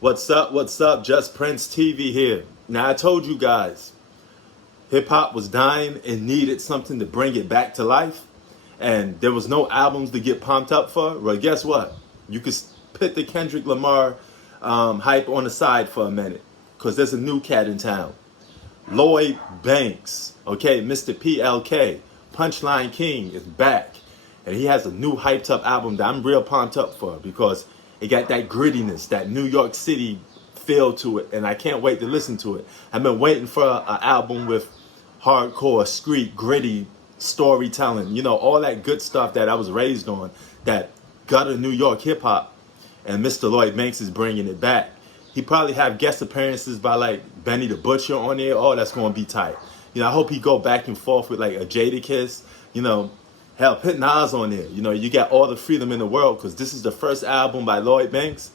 What's up? What's up? Just Prince TV here. Now, I told you guys, hip hop was dying and needed something to bring it back to life. And there was no albums to get pumped up for. Well, guess what? You could put the Kendrick Lamar hype on the side for a minute. Because there's a new cat in town. Lloyd Banks, okay, Mr. PLK, Punchline King is back. And he has a new hyped up album that I'm real pumped up for because it got that grittiness, that New York City feel to it, and I can't wait to listen to it. I've been waiting for an album with hardcore, street, gritty storytelling, you know, all that good stuff that I was raised on, that gutter New York hip hop, and Mr. Lloyd Banks is bringing it back. He probably have guest appearances by like Benny the Butcher on there. Oh, that's going to be tight. You know, I hope he go back and forth with like a Jadakiss, you know. Hell, put Nas on there. You know, you got all the freedom in the world because this is the first album by Lloyd Banks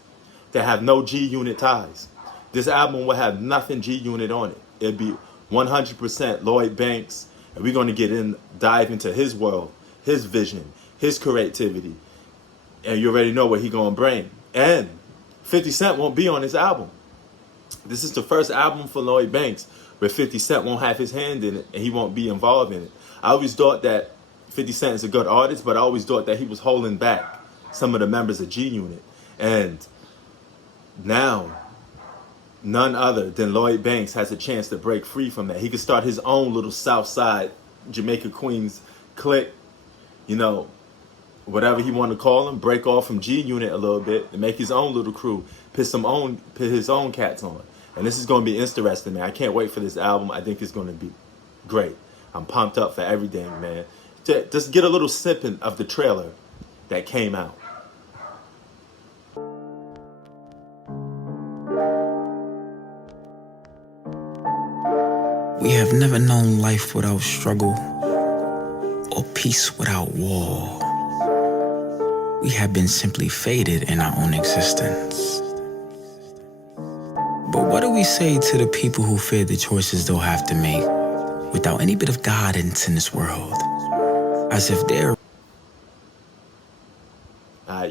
that have no G-Unit ties. This album will have nothing G-Unit on it. It'll be 100% Lloyd Banks, and we're going to dive into his world, his vision, his creativity, and you already know what he going to bring. And 50 Cent won't be on this album. This is the first album for Lloyd Banks where 50 Cent won't have his hand in it and he won't be involved in it. I always thought that 50 Cent is a good artist, but I always thought that he was holding back some of the members of G-Unit. And now, none other than Lloyd Banks has a chance to break free from that. He could start his own little South Side, Jamaica Queens clique, you know, whatever he want to call them, break off from G-Unit a little bit and make his own little crew, put his own cats on. And this is going to be interesting, man. I can't wait for this album. I think it's going to be great. I'm pumped up for everything, man. Just get a little snippet of the trailer that came out. We have never known life without struggle or peace without war. We have been simply fated in our own existence. But what do we say to the people who fear the choices they'll have to make without any bit of guidance in this world? As if they're...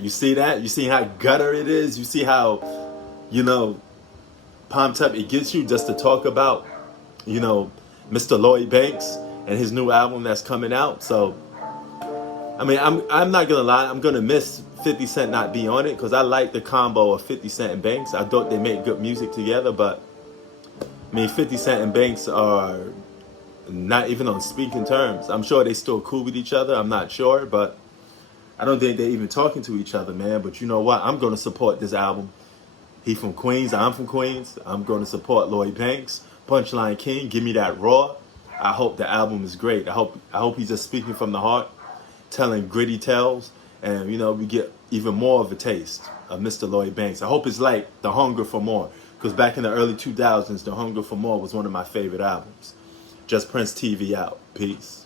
You see that? You see how gutter it is? You see how, you know, pumped up it gets you just to talk about, you know, Mr. Lloyd Banks and his new album that's coming out. So, I mean, I'm not going to lie. I'm going to miss 50 Cent not be on it because I like the combo of 50 Cent and Banks. I thought they make good music together, but, I mean, 50 Cent and Banks are not even on speaking terms. I'm sure they still cool with each other. I'm not sure, but I don't think they're even talking to each other, man. But you know what? I'm going to support this album. He from Queens. I'm from Queens. I'm going to support Lloyd Banks. Punchline King. Give me that raw. I hope the album is great. I hope he's just speaking from the heart, telling gritty tales, and you know we get even more of a taste of Mr. Lloyd Banks. I hope it's like The Hunger for More, because back in the early 2000s, The Hunger for More was one of my favorite albums. Just Prince TV out. Peace.